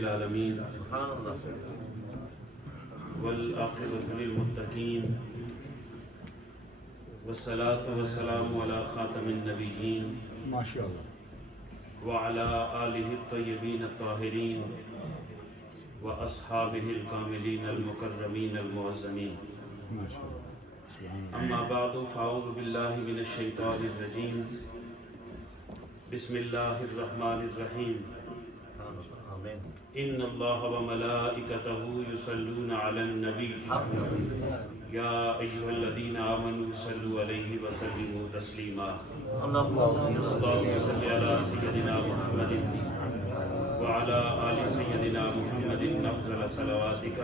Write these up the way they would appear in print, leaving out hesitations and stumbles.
العالمین والعاقبۃ للمتقین والصلاة والسلام علی خاتم النبیین وعلی آلہ الطیبین الطاہرین واصحابہ الکاملین المکرمین المعظمین اما بعد فاعوذ باللہ من الشیطان الرجیم بسم اللہ الرحمن الرحیم ان اللہ وملائکتہ یصلون علی النبی یا ایھا الذین آمنوا صلوا علیہ وسلموا تسلیما اللہم صل علی سیدنا محمد وعلی آل سیدنا محمد افضل صلواتک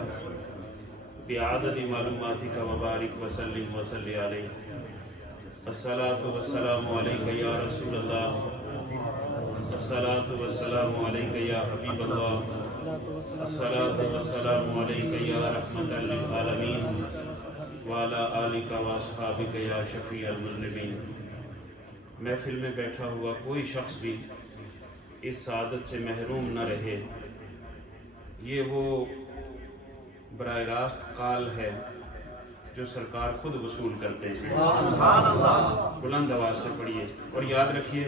بعدد معلوماتک وبارک وسلم وصلی علیہ الصلاۃ والسلام علیک یا رسول اللہ الصلاۃ والسلام علیک یا حبیب اللہ الصلاۃ والسلام علیک یا رحمۃ للعالمین وعلی آلک واصحابک یا شفیع المذنبین۔ محفل میں بیٹھا ہوا کوئی شخص بھی اس سعادت سے محروم نہ رہے۔ یہ وہ براہ راست کال ہے جو سرکار خود وصول کرتے ہیں۔ بلند آواز سے پڑھیے اور یاد رکھیے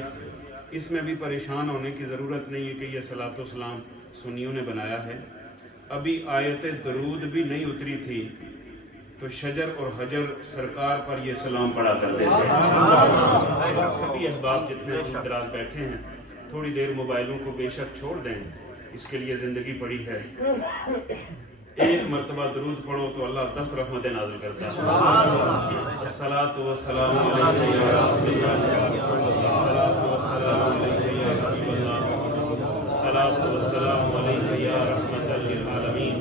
اس میں بھی پریشان ہونے کی ضرورت نہیں ہے کہ یہ صلاۃ و سلام سنیوں نے بنایا ہے۔ ابھی آیت درود بھی نہیں اتری تھی تو شجر اور حجر سرکار پر یہ سلام پڑھا کرتے تھے۔ سبھی احباب جتنے دور دراز بیٹھے ہیں تھوڑی دیر موبائلوں کو بے شک چھوڑ دیں، اس کے لیے زندگی پڑی ہے۔ ایک مرتبہ درود پڑھو تو اللہ 10 رحمتیں نازل کرتا ہے۔ الصلاۃ والسلام علیک یا رسول اللہ، الصلاۃ والسلام علیک یا حبیب اللہ، الصلاۃ والسلام علیک یا رحمۃ للعالمین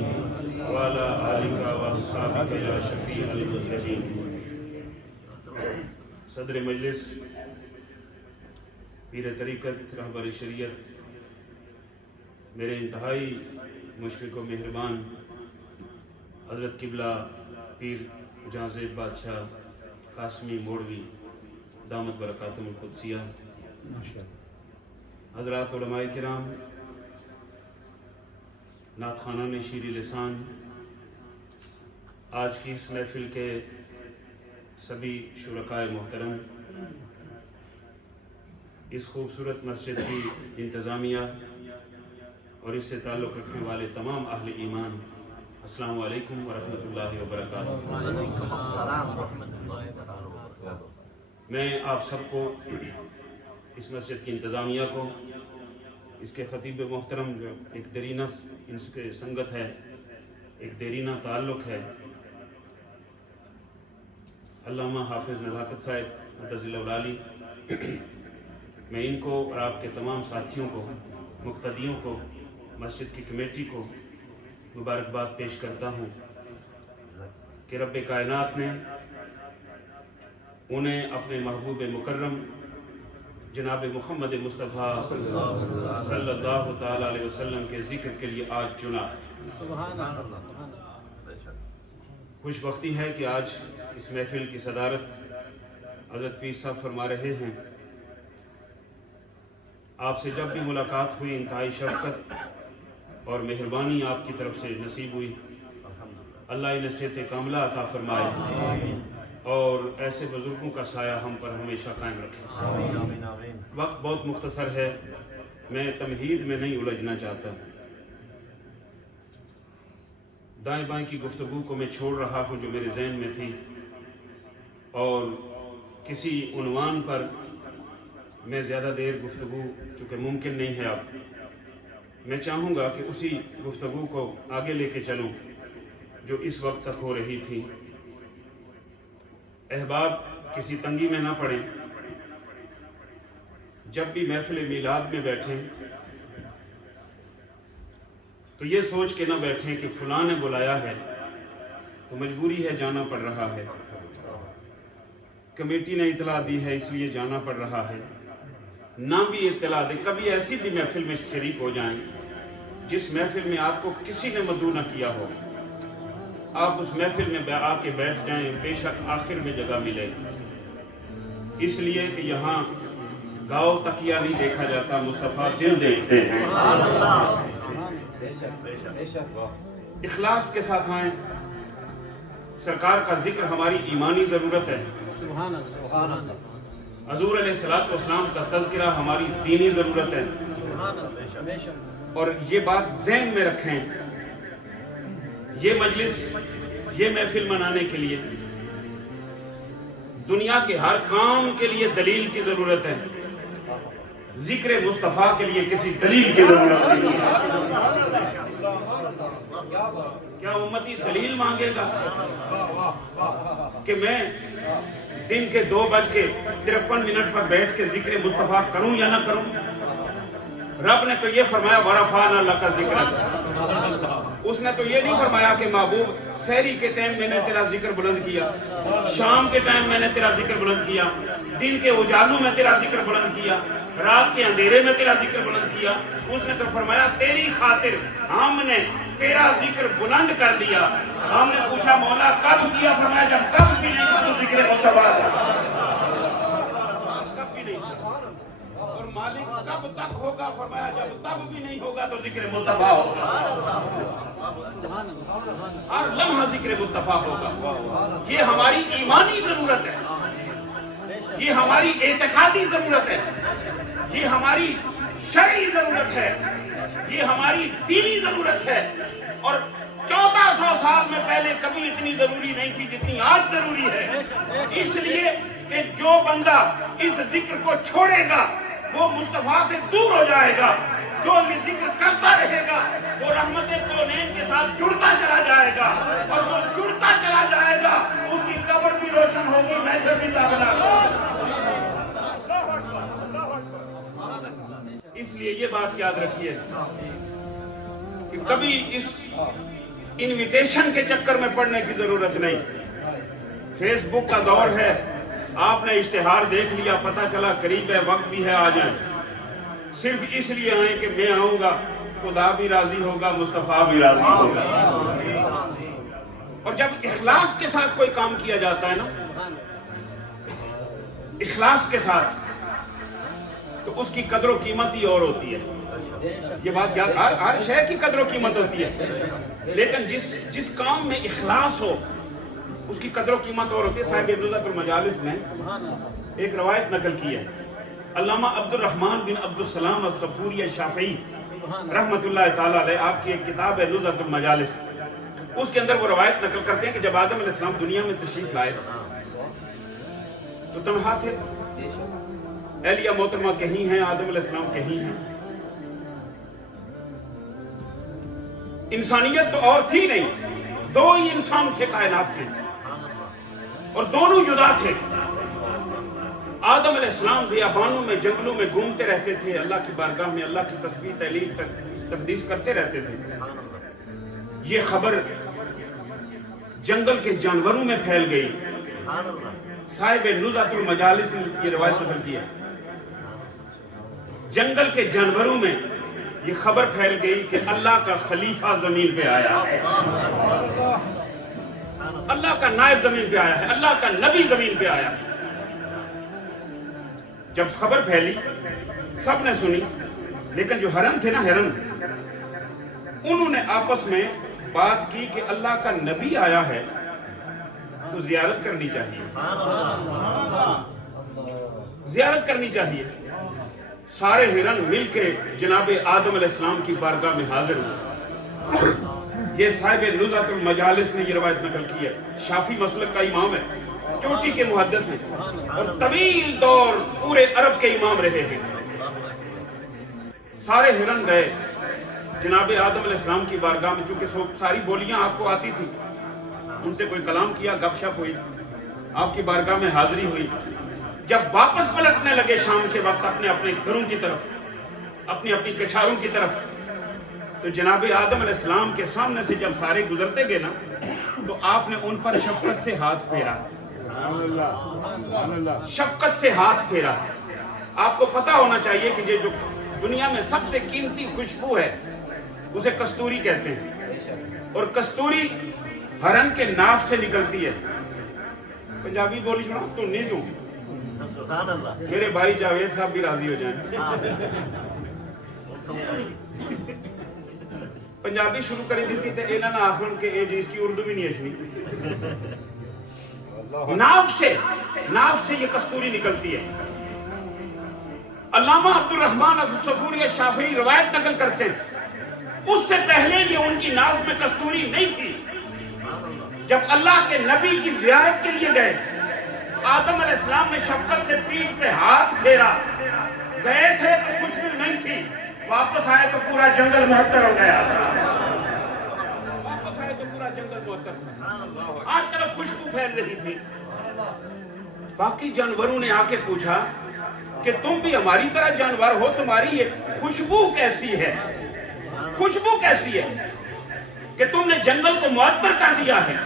وعلی آلک واصحابک یا شفیع المذنبین۔ صدر مجلس پیر طریقت رہبر شریعت میرے انتہائی مشفق و مہربان حضرت قبلہ پیر جہاں زیب بادشاہ قاسمی موڑوی دامت برکاتہم القدسیہ، حضرات علماء کرام، نعت خوانان شیریں لسان، آج کی اس محفل کے سبھی شرکائے محترم، اس خوبصورت مسجد کی انتظامیہ اور اس سے تعلق رکھنے والے تمام اہل ایمان، السلام علیکم ورحمۃ اللہ وبرکاتہ۔ میں آپ سب کو، اس مسجد کی انتظامیہ کو، اس کے خطیب محترم جو ایک دیرینہ ان کے سنگت ہے، ایک دیرینہ تعلق ہے، علامہ حافظ نزاکت صاحب مدظل العالی، میں ان کو اور آپ کے تمام ساتھیوں کو، مقتدیوں کو، مسجد کی کمیٹی کو مبارکباد پیش کرتا ہوں کہ رب کائنات نے انہیں اپنے محبوب مکرم جناب محمد مصطفیٰ صلی اللہ تعالی علیہ وسلم کے ذکر کے لیے آج چنا ہے۔ خوش بختی ہے کہ آج اس محفل کی صدارت حضرت پیر صاحب فرما رہے ہیں۔ آپ سے جب بھی ملاقات ہوئی انتہائی شفقت اور مہربانی آپ کی طرف سے نصیب ہوئی۔ اللہ نصیحت کاملہ عطا فرمائے اور ایسے بزرگوں کا سایہ ہم پر ہمیشہ قائم رکھے۔ وقت بہت مختصر ہے، میں تمہید میں نہیں الجھنا چاہتا۔ دائیں بائیں کی گفتگو کو میں چھوڑ رہا ہوں جو میرے ذہن میں تھی، اور کسی عنوان پر میں زیادہ دیر گفتگو چونکہ ممکن نہیں ہے اب، میں چاہوں گا کہ اسی گفتگو کو آگے لے کے چلوں جو اس وقت تک ہو رہی تھی۔ احباب کسی تنگی میں نہ پڑیں، جب بھی محفل میلاد میں بیٹھیں تو یہ سوچ کے نہ بیٹھیں کہ فلاں نے بلایا ہے تو مجبوری ہے جانا پڑ رہا ہے، کمیٹی نے اطلاع دی ہے اس لیے جانا پڑ رہا ہے۔ نہ بھی اطلاع دے، کبھی ایسی بھی محفل میں شریک ہو جائیں جس محفل میں آپ کو کسی نے مدعو نہ کیا ہو، آپ اس محفل میں آ کے بیٹھ جائیں، بے شک آخر میں جگہ ملے گی، اس لیے کہ یہاں گاؤ تکیہ نہیں دیکھا جاتا، مصطفیٰ دل دیکھتے ہیں۔ اخلاص کے ساتھ آئیں. سرکار کا ذکر ہماری ایمانی ضرورت ہے. حضور علیہ الصلوۃ والسلام کا تذکرہ ہماری دینی ضرورت ہے. اور یہ بات ذہن میں رکھیں، یہ مجلس، یہ محفل منانے کے لیے دنیا کے ہر کام کے لیے دلیل کی ضرورت ہے. ذکر مصطفیٰ کے لیے کسی دلیل کی ضرورت نہیں ہے. کیا امتی دلیل مانگے گا کہ میں دن کے 2:53 پر بیٹھ کے ذکر مصطفیٰ کروں یا نہ کروں؟ رب نے تو یہ فرمایا وَرَفَعْنَا لَكَ ذِكْرَكَ. اس نے تو یہ نہیں فرمایا کہ محبوب سحری کے ٹائم میں نے تیرا ذکر بلند کیا، شام کے ٹائم میں نے تیرا ذکر بلند کیا، دن کے اجالوں میں تیرا ذکر بلند کیا، رات کے اندھیرے میں تیرا ذکر بلند کیا. اس نے تو فرمایا تیری خاطر ہم نے تیرا ذکر بلند کر دیا. ہم نے پوچھا مولا کب کیا؟ فرمایا جب کب بھی نہیں تو ذکر مصطفیٰ ہے. کب بھی نہیں. اور مالک کب تک ہوگا؟ فرمایا جب تب بھی نہیں ہوگا تو ذکر مصطفیٰ ہوگا. ہر لمحہ ذکر مصطفیٰ ہوگا. یہ ہماری ایمانی ضرورت ہے، یہ ہماری اعتقادی ضرورت ہے، یہ ہماری شرعی ضرورت ہے، یہ ہماری دینی ضرورت ہے. اور 1400 سال میں پہلے کبھی اتنی ضروری نہیں تھی جتنی آج ضروری ہے. اس لیے کہ جو بندہ اس ذکر کو چھوڑے گا وہ مصطفیٰ سے دور ہو جائے گا. جو یہ ذکر کرتا رہے گا وہ رحمت کونین کے ساتھ جڑتا چلا جائے گا، اور جو جڑتا چلا جائے گا اس کی قبر بھی روشن ہوگی، محشر بھی داخلہ ہوگا. اس لیے یہ بات یاد رکھیے کہ کبھی اس انویٹیشن کے چکر میں پڑنے کی ضرورت نہیں. فیس بک کا دور ہے، آپ نے اشتہار دیکھ لیا، پتہ چلا قریب ہے، وقت بھی ہے، آ جائیں. صرف اس لیے آئیں کہ میں آؤں گا، خدا بھی راضی ہوگا، مصطفیٰ بھی راضی ہوگا. اور جب اخلاص کے ساتھ کوئی کام کیا جاتا ہے نا، اخلاص کے ساتھ، تو اس کی قدر و قیمت ہی اور ہوتی ہے. یہ بات یاد، ہر شے کی قدر و قیمت ہوتی ہے، لیکن جس کام میں اخلاص ہو اس کی قدر و قیمت اور ہوتی ہے. صاحب نزہت المجالس نے ایک روایت نقل کی ہے. علامہ عبد الرحمن بن عبد السلام الصفوری الشافعی رحمت اللہ تعالیٰ علیہ، آپ کی ایک کتاب ہے نزہت المجالس، اس کے اندر وہ روایت نقل کرتے ہیں کہ جب آدم علیہ السلام دنیا میں تشریف لائے تو تنہا تھے. اہلیہ محترمہ کہیں ہیں، آدم علیہ السلام کہیں ہیں. انسانیت تو اور تھی نہیں، دو ہی انسان تھے کائنات میں، اور دونوں جدا تھے. آدم علیہ السلام بیابانوں میں، جنگلوں میں گھومتے رہتے تھے، اللہ کی بارگاہ میں اللہ کی تسبیح تحلیل تقدیس کرتے رہتے تھے. یہ خبر جنگل کے جانوروں میں پھیل گئی. صاحب نزہت المجالس نے یہ روایت نقل کی ہے. جنگل کے جانوروں میں یہ خبر پھیل گئی کہ اللہ کا خلیفہ زمین پہ آیا ہے، اللہ کا نائب زمین پہ آیا ہے، اللہ کا نبی زمین پہ آیا ہے. جب خبر پھیلی سب نے سنی، لیکن جو ہرن تھے نا، ہرن، انہوں نے آپس میں بات کی کہ اللہ کا نبی آیا ہے تو زیارت کرنی چاہیے، زیارت کرنی چاہیے. سارے ہرن مل کے جناب آدم علیہ السلام کی بارگاہ میں حاضر ہوئے. یہ صاحب نزہت المجالس نے یہ روایت نقل کی ہے. شافی مسلک کا امام ہے، چوٹی کے محدث ہیں، اور طویل دور پورے عرب کے امام رہے ہیں. سارے ہرن گئے جناب آدم علیہ السلام کی بارگاہ میں، چونکہ ساری بولیاں آپ کو آتی تھی، ان سے کوئی کلام کیا، گپ شپ ہوئی، آپ کی بارگاہ میں حاضری ہوئی. جب واپس پلٹنے لگے شام کے وقت اپنے اپنے گھروں کی طرف، اپنی اپنی کچھاروں کی طرف، تو جناب آدم علیہ السلام کے سامنے سے جب سارے گزرتے گئے نا، تو آپ نے ان پر شفقت سے ہاتھ پھیرا، شفقت سے ہاتھ پھیرا. آپ کو پتا ہونا چاہیے کہ یہ جو دنیا میں سب سے قیمتی خوشبو ہے اسے کستوری کہتے ہیں، اور کستوری ہرن کے ناف سے نکلتی ہے. پنجابی بولی سنا تو نہیں جو میرے بھائی جاوید صاحب بھی راضی ہو جائیں. पंजाबी शुरू करी दी थी तो इन्हों ने आखन के इसकी उर्दू भी नहीं अच्छी। नाव से ये कस्तूरी निकलती है। अल्लामा अब्दुल रहमान सफूरी शाफी रवायत नकल करते हैं, उससे पहले ये उनकी नाव में कस्तूरी नहीं थी। जब अल्लाह के नबी की ज़ियारत के लिए गए, आदम अलैहिस्सलाम ने शफकत से पीठ पे हाथ फेरा, गए थे तो खुशबू नहीं थी, वापस आए तो पूरा जंगल मुहत्तर हो गया था। वापस आए तो पूरा जंगल मुहत्तर था, हर तरफ खुशबू फैल रही थी। बाकी जानवरों ने आके पूछा कि तुम भी हमारी तरह जानवर हो, तुम्हारी ये खुशबू कैसी है? खुशबू कैसी है कि तुमने जंगल को मुअत्तर कर दिया है?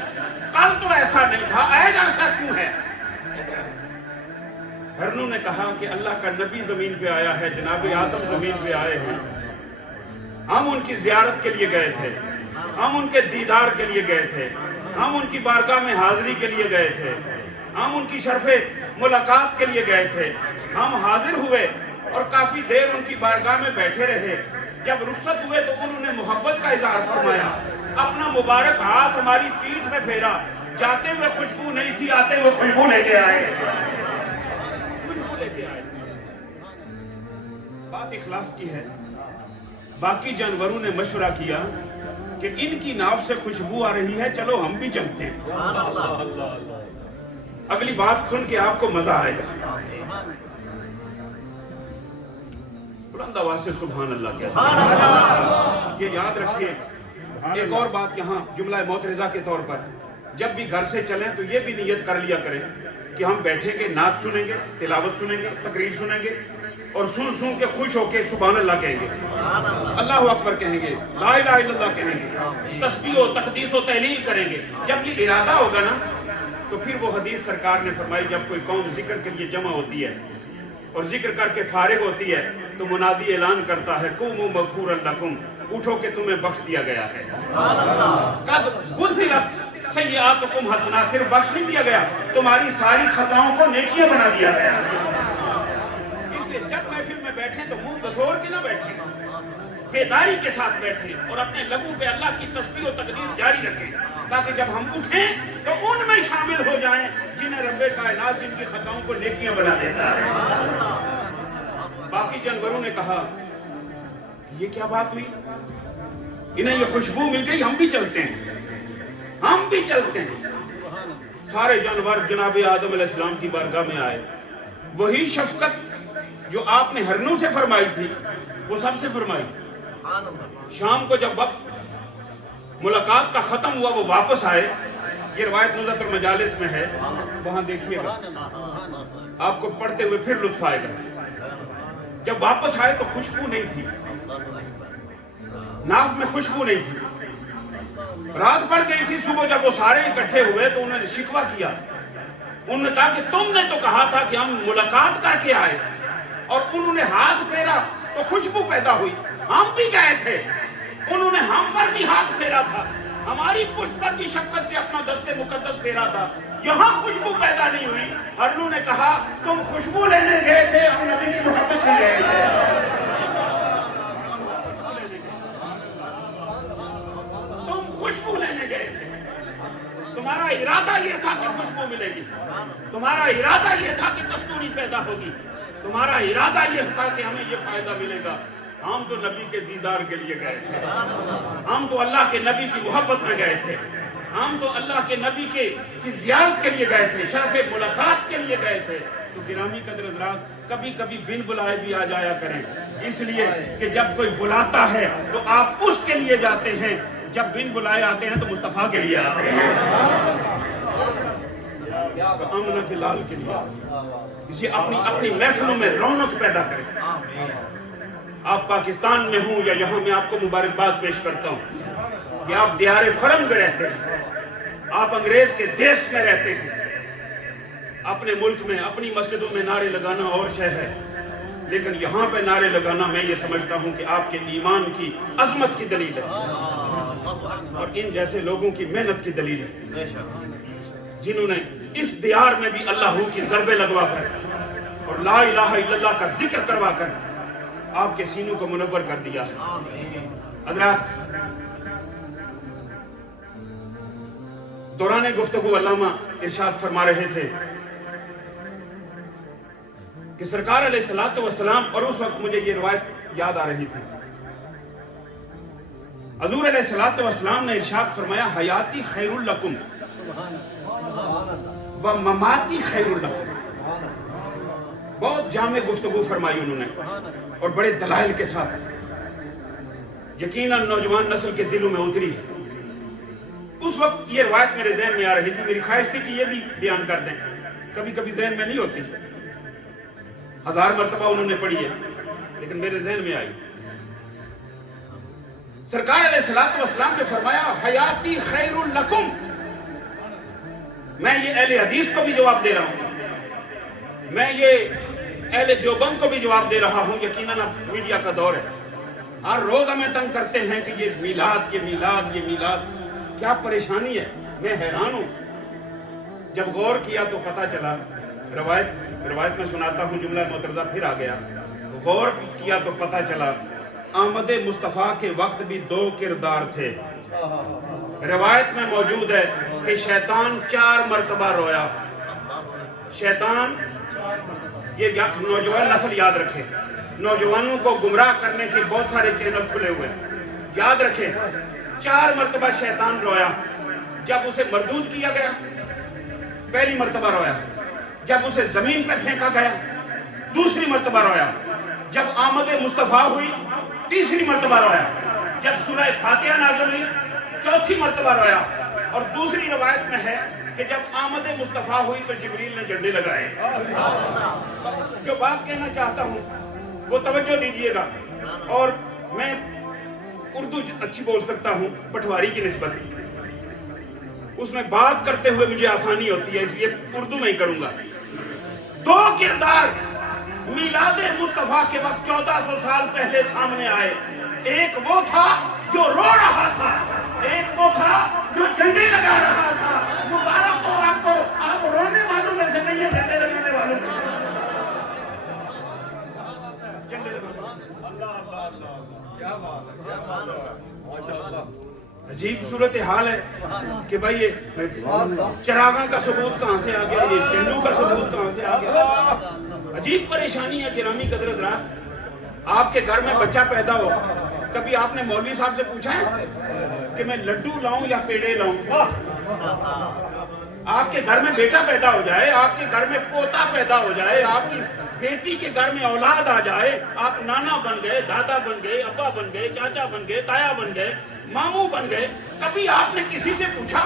कल तो ऐसा नहीं था, आज ऐसा क्यों है? हरनू ने कहा कि अल्लाह का नबी जमीन पे आया है, जनाब आदम जमीन पे आए हैं, हम उनकी जियारत के लिए गए थे, हम उनके दीदार के लिए गए थे, हम उनकी बारगाह में हाजिरी के लिए गए थे, हम उनकी शर्फे मुलाकात के लिए गए थे। हम हाजिर हुए और काफी देर उनकी बारगाह में बैठे रहे। जब रुखसत हुए तो उन्होंने मोहब्बत का इजहार फरमाया, अपना मुबारक हाथ हमारी पीठ में फेरा। जाते हुए खुशबू नहीं थी, आते हुए खुशबू लेके आए। बात इखलास की है। बाकी जानवरों ने मशवरा किया कि इनकी नाव से खुशबू आ रही है, चलो हम भी चलते हैं। अगली बात सुन के आपको मजा आएगा। बुलंद आवाज से सुभान अल्लाह कहते हैं। ये याद रखिए। एक और बात यहाँ जुमला मोतरिजा के तौर पर, जब भी घर से चलें तो ये भी नियत कर लिया करें कि हम बैठेंगे, नात सुनेंगे, तिलावत सुनेंगे, तकरीर सुनेंगे और सुन के खुश होके सुभान अल्लाह कहेंगे, अल्लाह अकबर कहेंगे, ला इलाहा इल्लल्लाह कहेंगे, तस्बीह व तकदीस व तहलील करेंगे। जब ये इरादा होगा ना तो फिर वो हदीस सरकार ने फरमाई, जब कोई कौम जिक्र के लिए जमा होती है और जिक्र करके फारिग होती है तो मुनादी ऐलान करता है, कुमू मगफूरन लकुम, उठो के तुम्हें बख्श दिया गया है। कद बुद्दिलत सय्यातुकुम हसनात, सिर्फ बख्श नहीं दिया गया, तुम्हारी सारी खताओं को नेकियां बना दिया गया। इसलिए जब महफिल में बैठे तो मुंह बसोर के ना बैठे, बेदारी के साथ बैठे और अपने लबों पे अल्लाह की तस्बीह और तकदीस जारी रखें, ताकि जब हम उठें तो उनमें शामिल हो जाएं जिन्हें रब्बे कायनात जिनकी खताओं को नेकियां बना देता है। बाकी जानवरों ने कहा, ये क्या बात हुई? इन्हें ये खुशबू मिल गई, हम भी चलते हैं, हम भी चलते हैं। सारे जानवर जनाब आदम अलैहिस्सलाम की बारगाह में आए। वही शफकत जो आपने हरनों से फरमाई थी वो सबसे फरमाई। शाम को जब वक्त मुलाकात का खत्म हुआ वो वापस आए। ये रवायत नुज़्रतुल मजालिस में है, वहां देखिएगा, आपको पढ़ते हुए फिर लुत्फ आएगा। जब वापस आए तो खुशबू नहीं थी, नाव में खुशबू नहीं थी। रात पड़ गई थी। सुबह जब वो सारे इकट्ठे हुए तो उन्होंने शिकवा किया। उन्होंने कहा कि तुमने तो कहा था कि हम मुलाकात करके आए, और उन्होंने हाथ फेरा तो खुशबू पैदा हुई। हम भी गए थे, उन्होंने हम पर भी हाथ फेरा था, हमारी पुष्ट पर भी शफकत से अपना दस्ते मुकद्दस फेरा था, यहाँ खुशबू पैदा नहीं हुई। हरनू ने कहा, तुम खुशबू लेने गए थे, हम नबी की मोहब्बत में गए थे। तुम खुशबू लेने गए थे, तुम्हारा इरादा ये था कि खुशबू मिलेगी, तुम्हारा इरादा ये था कि कस्तूरी पैदा होगी, तुम्हारा इरादा ये था कि हमें ये फायदा मिलेगा। हम तो नबी के दीदार के लिए गए थे, हम तो अल्लाह के नबी की मोहब्बत में गए थे, हम तो अल्लाह के नबी की ज़ियारत के लिए गए थे, शरफ़े मुलाकात के लिए गए थे। तो गिरामी कदर हज़रात, कभी कभी बिन बुलाए भी आ जाया करें, इसलिए कि जब कोई बुलाता है तो आप उसके लिए जाते हैं, जब बिन बुलाए आते हैं तो मुस्तफ़ा के लिए आते हैं, आमना के लाल के लिए। इसे अपनी अपनी महफिलों में रौनक पैदा करें। आप पाकिस्तान में हूं या यहाँ, मैं आपको मुबारकबाद पेश करता हूँ कि आप दियारे फरंग में रहते हैं, आप अंग्रेज के देश में रहते हैं। अपने मुल्क में अपनी मस्जिदों में नारे लगाना और शय है, लेकिन यहाँ पे नारे लगाना मैं ये समझता हूँ कि आपके ईमान की अजमत की दलील है और इन जैसे लोगों की मेहनत की दलील है, जिन्होंने इस दियार में भी अल्लाह की ज़रबे लगवा कर और ला इलाहा इल्लल्लाह का जिक्र करवा कर आपके सीनों को मुनव्वर कर दिया है। हज़रात, दौरान गुफ्तगू अल्लामा इरशाद फरमा रहे थे कि सरकार अलैहिस्सलातु वस्सलाम, और उस वक्त मुझे ये रिवायत याद आ रही थी, हजूर अलैहिस्सलातु वस्सलाम ने इरशाद फरमाया, हयाती खैरुल लकुम व ममाती खैरुल लकुम। बहुत जामे गुफ्तगू फरमाई उन्होंने और बड़े दलाइल के साथ, यकीनन नौजवान नस्ल के दिलों में उतरी। उस वक्त ये रिवायत मेरे ज़हन में आ रही थी, मेरी ख्वाहिश थी कि ये भी बयान कर दें, कभी कभी ज़हन में नहीं होती, 1000 मरतबा उन्होंने पढ़ी है, लेकिन मेरे ज़हन में आई। सरकार अलैहिस्सलातु वस्सलाम ने फरमाया, हयाती खैरुल लकुम। मैं ये अहले हदीस को भी जवाब दे रहा हूं, मैं ये अहले देवबंद को भी जवाब दे रहा हूं। यकीनन अब मीडिया का दौर है, हर रोज हमें तंग करते हैं कि ये मीलाद, ये मीलाद, ये मीलाद, क्या परेशानी है। मैं हैरान हूं, जब गौर किया तो पता चला, रवायत में सुनाता हूं, जुमला मोतरजा फिर आ गया, गौर किया तो पता चला आमद मुस्तफ़ा के वक्त भी 2 किरदार थे। रवायत में मौजूद है कि शैतान 4 मरतबा रोया। शैतान, ये नौजवान नस्ल याद रखे, नौजवानों को गुमराह करने के बहुत सारे चैनल खुले हुए, याद रखें, 4 मरतबा शैतान रोया। जब उसे मरदूद किया गया, पहली मरतबा रोया। जब उसे जमीन पर फेंका गया, दूसरी मरतबा रोया। जब आमद मुस्तफ़ा हुई, तीसरी मरतबा रोया। जब सूरह फातिहा नाज़िल हुई, चौथी मरतबा रोया। और दूसरी रवायत में है कि जब आमद मुस्तफ़ा हुई तो जिब्रील ने झंडे लगाए। जो बात कहना चाहता हूं वो तवज्जो दीजिएगा, और मैं उर्दू अच्छी बोल सकता हूं पटवारी की निस्बत, उसमें बात करते हुए मुझे आसानी होती है, इसलिए उर्दू में ही करूंगा। 2 किरदार मीलादे मुस्तफा के वक्त 1400 साल पहले सामने आए। एक वो था जो रो रहा था, एक वो था जो झंडे लगा रहा था। मुबारक हो आपको, आप रोने वालों में से नहीं है, झंडे लगाने वालों में। अजीब सूरत हाल है कि भाई ये चरागा का सबूत कहां से आ गया, ये झंडू का सबूत कहां से आ गया। अजीब परेशानी है गिरामी कदर हज़रात। आपके घर में बच्चा पैदा हो, कभी आपने मौलवी साहब से पूछा है कि मैं लड्डू लाऊं या पेड़े लाऊं? आपके घर में बेटा पैदा हो जाए, आपके घर में पोता पैदा हो जाए, आपकी बेटी के घर में औलाद आ जाए, आप नाना बन गए, दादा बन गए, अब्बा बन गए, चाचा बन गए, ताया बन गए, मामू बन गए। कभी आपने किसी से पूछा,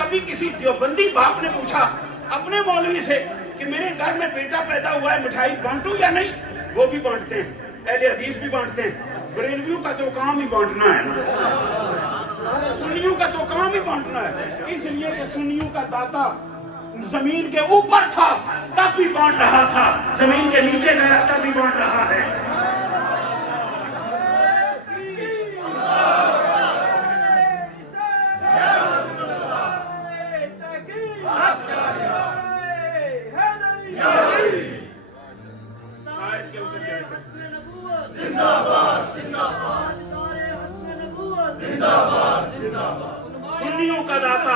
कभी किसी देवबंदी बाप ने पूछा अपने मौलवी से कि मेरे घर में बेटा पैदा हुआ है, मिठाई बांटूं या नहीं? वो भी बांटते हैं, अहले हदीस भी बांटते हैं। बरेलवियों का तो काम ही बांटना है ना, सुन्नियों का तो काम ही बांटना है। इसलिए कि सुन्नियों का दाता जमीन के ऊपर था तब भी बांट रहा था, जमीन के नीचे गया तब भी बांट रहा है। सुन्नियों का दाता,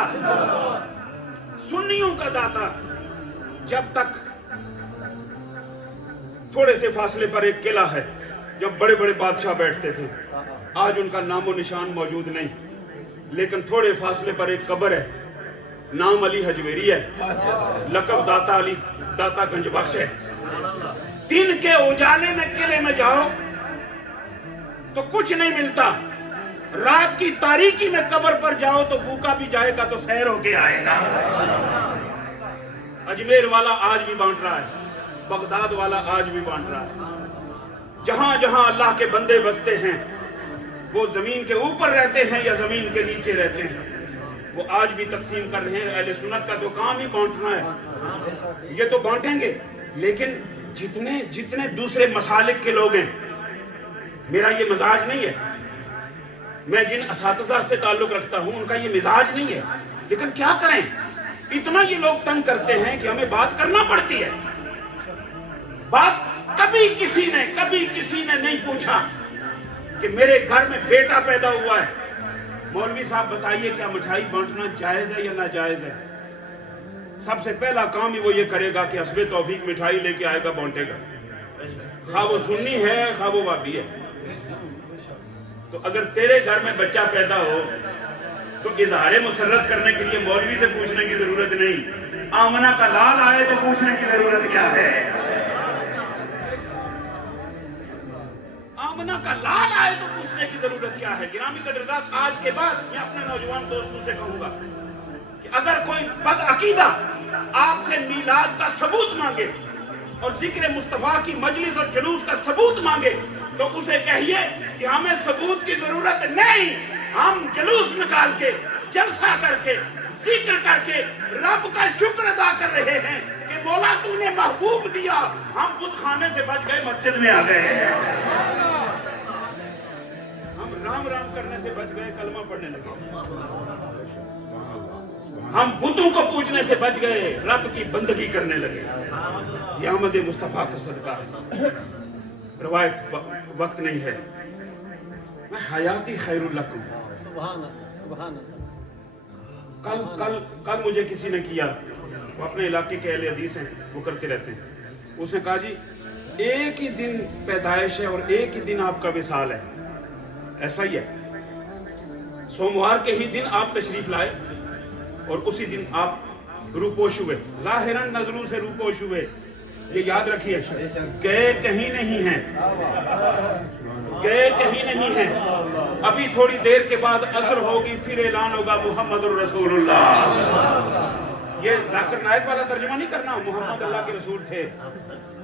सुन्नियों का दाता। जब तक थोड़े से फासले पर एक किला है, जब बड़े बड़े बादशाह बैठते थे, आज उनका नामो निशान मौजूद नहीं, लेकिन थोड़े फासले पर एक कब्र है, नाम अली हजवेरी है, लकब दाता अली दाता गंजबख्श है। दिन के उजाले में किले में जाओ तो कुछ नहीं मिलता, रात की तारीकी में कब्र पर जाओ तो भूखा भी जाएगा तो सैर होके आएगा। अजमेर वाला आज भी बांट रहा है, बगदाद वाला आज भी बांट रहा है। जहां जहां अल्लाह के बंदे बसते हैं, वो जमीन के ऊपर रहते हैं या जमीन के नीचे रहते हैं, वो आज भी तकसीम कर रहे हैं। अहले सुन्नत का तो काम ही बांटना है, ये तो बांटेंगे। लेकिन जितने जितने दूसरे मसालिक के लोग हैं, मेरा ये मिजाज नहीं है, मैं जिन असातिज़ा से ताल्लुक रखता हूं उनका ये मिजाज नहीं है, लेकिन क्या करें, इतना ये लोग तंग करते हैं कि हमें बात करना पड़ती है। बात कभी किसी ने नहीं पूछा कि मेरे घर में बेटा पैदा हुआ है, मौलवी साहब बताइए क्या मिठाई बांटना जायज है या नाजायज है? सबसे पहला काम ही वो ये करेगा कि हस्बे तौफीक मिठाई लेके आएगा, बांटेगा, खा वो सुन्नी है खा वो वाबी है। तो अगर तेरे घर में बच्चा पैदा हो तो इजहार मुसर्रत करने के लिए मौलवी से पूछने की जरूरत नहीं, आमना का लाल आए तो पूछने की जरूरत क्या है? आमना का लाल आए तो पूछने की जरूरत क्या है? गिरामी कदरदात, आज के बाद मैं अपने नौजवान दोस्तों से कहूंगा कि अगर कोई बदअकीदा आपसे मीलाद का सबूत मांगे और जिक्र मुस्तफा की मजलिस और जुलूस का सबूत मांगे तो उसे कहिए कि हमें सबूत की जरूरत नहीं, हम जुलूस निकाल के जलसा करके जिक्र करके रब का शुक्र अदा कर रहे हैं कि मौला तूने महबूब दिया, हम बुत खाने से बच गए, मस्जिद में आ गए, हम राम राम करने से बच गए, कलमा पढ़ने लगे, हम बुतों को पूजने से बच गए, रब की बंदगी करने लगे। ये आमद मुस्तफा का सदका है। रवायत वक्त नहीं है, मैं हयाती खैरुल लकुम। कल मुझे किसी ने किया, वो अपने इलाके के अहले हदीस हैं, वो करते रहते हैं। उसने कहा जी एक ही दिन पैदाइश है और एक ही दिन आपका विसाल है। ऐसा ही है, सोमवार के ही दिन आप तशरीफ लाए और उसी दिन आप रूपोश हुए, जाहिरन नजरों से रूपोश हुए। ये याद रखिए, गए कहीं नहीं हैं, गए कहीं नहीं हैं। अभी थोड़ी देर के बाद असर होगी, फिर ऐलान होगा मुहम्मदुर रसूलुल्लाह। ये जाकिर नायक वाला तर्जुमा नहीं करना, मोहम्मद अल्लाह के रसूल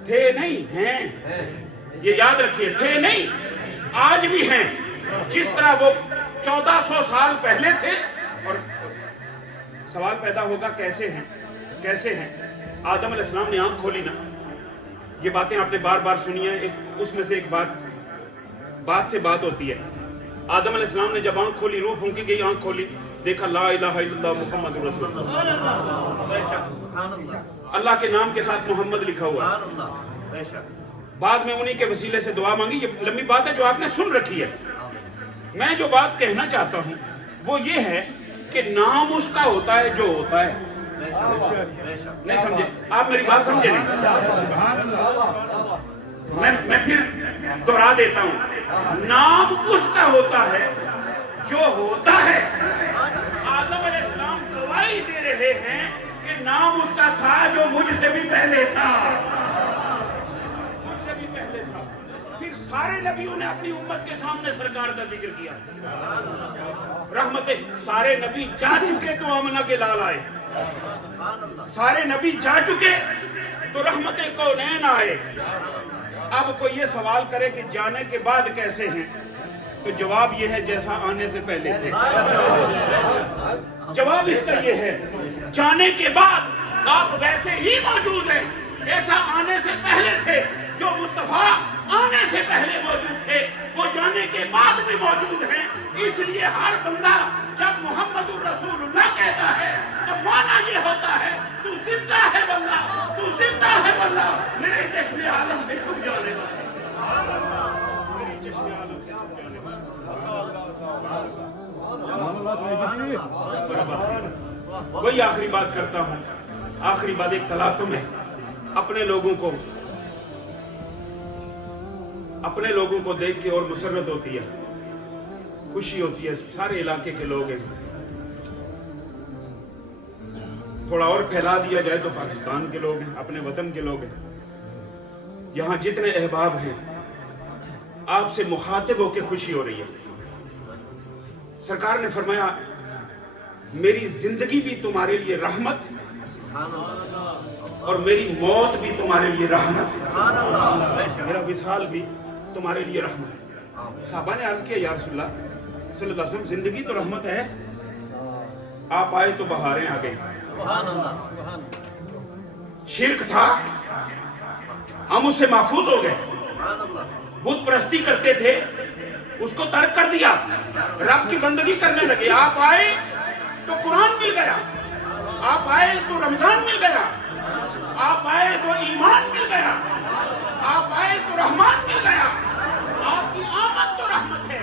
थे नहीं हैं। ये याद रखिए, थे नहीं, आज भी हैं। जिस तरह वो 1400 साल पहले थे। और सवाल पैदा होगा कैसे हैं, कैसे हैं? आदम अलैहिस्सलाम ने आंख खोली ना, ये बातें आपने बार बार सुनी है। उसमें से एक बात से बात होती है। आदम अलैहिस्सलाम ने जब आंख खोली, रूह फूंकी गई, आंख खोली, देखा ला इलाहा इल्लल्लाह मुहम्मदुर रसूलुल्लाह, अल्लाह के नाम के साथ मोहम्मद लिखा हुआ। बाद में उन्हीं के वसीले से दुआ मांगी। ये लंबी बात है जो आपने सुन रखी है। मैं जो बात कहना चाहता हूं वो ये है कि नाम उसका होता है जो होता है। नहीं समझे आप मेरी बात? समझे नहीं? मैं फिर दोहरा देता हूं, नाम उसका होता है जो होता है। आदम अलैहिस्सलाम गवाही दे रहे हैं कि नाम उसका था जो मुझसे भी पहले था, मुझसे भी पहले था। फिर सारे नबियों ने अपनी उम्मत के सामने सरकार का जिक्र किया। रहमते सारे नबी जा चुके तो आमना के लाल आए, सारे नबी जा चुके तो रहमते कौनैन आए। अब कोई ये सवाल करे कि जाने के बाद कैसे हैं, तो जवाब ये है जैसा आने से पहले थे। जवाब इसका ये है, जाने के बाद आप वैसे ही मौजूद हैं जैसा आने से पहले थे। जो मुस्तफा आने से पहले मौजूद थे वो जाने के बाद भी मौजूद हैं। इसलिए हर बंदा जब मुहम्मदुर रसूलुल्लाह कहता है तो माना ये होता है तू जिंदा है वल्ला, तू जिंदा है वल्ला, मेरे चश्मे आलम से छुप जाने वाला। वही आखिरी बात करता हूँ। आखिरी बात एक तलातुम है। अपने लोगों को देख के और मुसर्रत होती है, खुशी होती है। सारे इलाके के लोग हैं, थोड़ा और फैला दिया जाए तो पाकिस्तान के लोग हैं, अपने वतन के लोग हैं। यहां जितने अहबाब हैं आपसे मुखातिब होकर खुशी हो रही है। सरकार ने फरमाया मेरी जिंदगी भी तुम्हारे लिए रहमत और मेरी मौत भी तुम्हारे लिए रहमत है, मेरा विसाल भी तुम्हारे लिए रहमत है। साहबा ने अर्ज किया या रसूलल्लाह सल्लल्लाहु अलैहि वसल्लम, जिंदगी तो रहमत है, आप आए तो बहारें आ गई। शिर्क था, हम उससे महफूज हो गए। बुत परस्ती करते थे, उसको तर्क कर दिया, रब की बंदगी करने लगे। आप आए तो कुरान मिल गया, आप आए तो रमजान मिल गया, आप आए तो ईमान मिल गया, आप आए तो रहमान मिल गया। आपकी आमद तो रहमत है,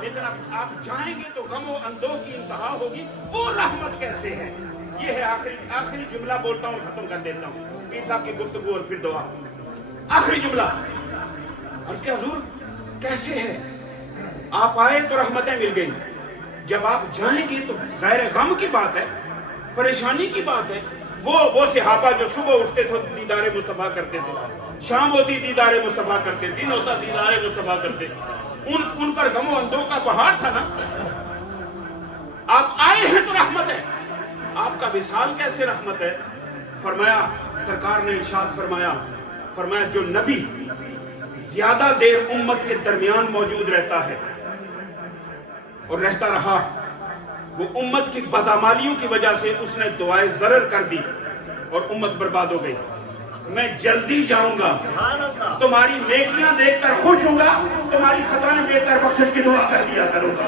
लेकिन आप जाएंगे तो غم و اندوہ کی انتہا ہوگی وہ رحمت کیسے ہے. یہ ہے آخری جملہ بولتا ہوں ختم کر دیتا ہوں. پیر صاحب کی گفتگو اور پھر دعا. آخری جملہ عرض کہ حضور کیسے ہے؟ آپ آئے تو رحمتیں مل گئی، جب آپ جائیں گے تو ظاہر غم کی بات ہے، پریشانی کی بات ہے. وہ صحابہ جو صبح اٹھتے تھے دیدار مصطفیٰ کرتے تھے، شام ہوتی دیدار مصطفیٰ کرتے، دن ہوتا دیدار مصطفیٰ کرتے، ان پر غم و اندوہ کا بہار تھا نا. آپ آئے ہیں تو رحمت ہے. آپ کا وصال کیسے رحمت ہے؟ فرمایا سرکار نے ارشاد فرمایا جو نبی زیادہ دیر امت کے درمیان موجود رہتا ہے اور رہتا رہا، وہ امت کی بدعمالیوں کی وجہ سے اس نے دعائے ضرر کر دی اور امت برباد ہو گئی. میں جلدی جاؤں گا، تمہاری نیکیاں دیکھ کر خوش ہوں گا، تمہاری خطائیں دیکھ کر بخشش کی دعا کر دیا کروں گا.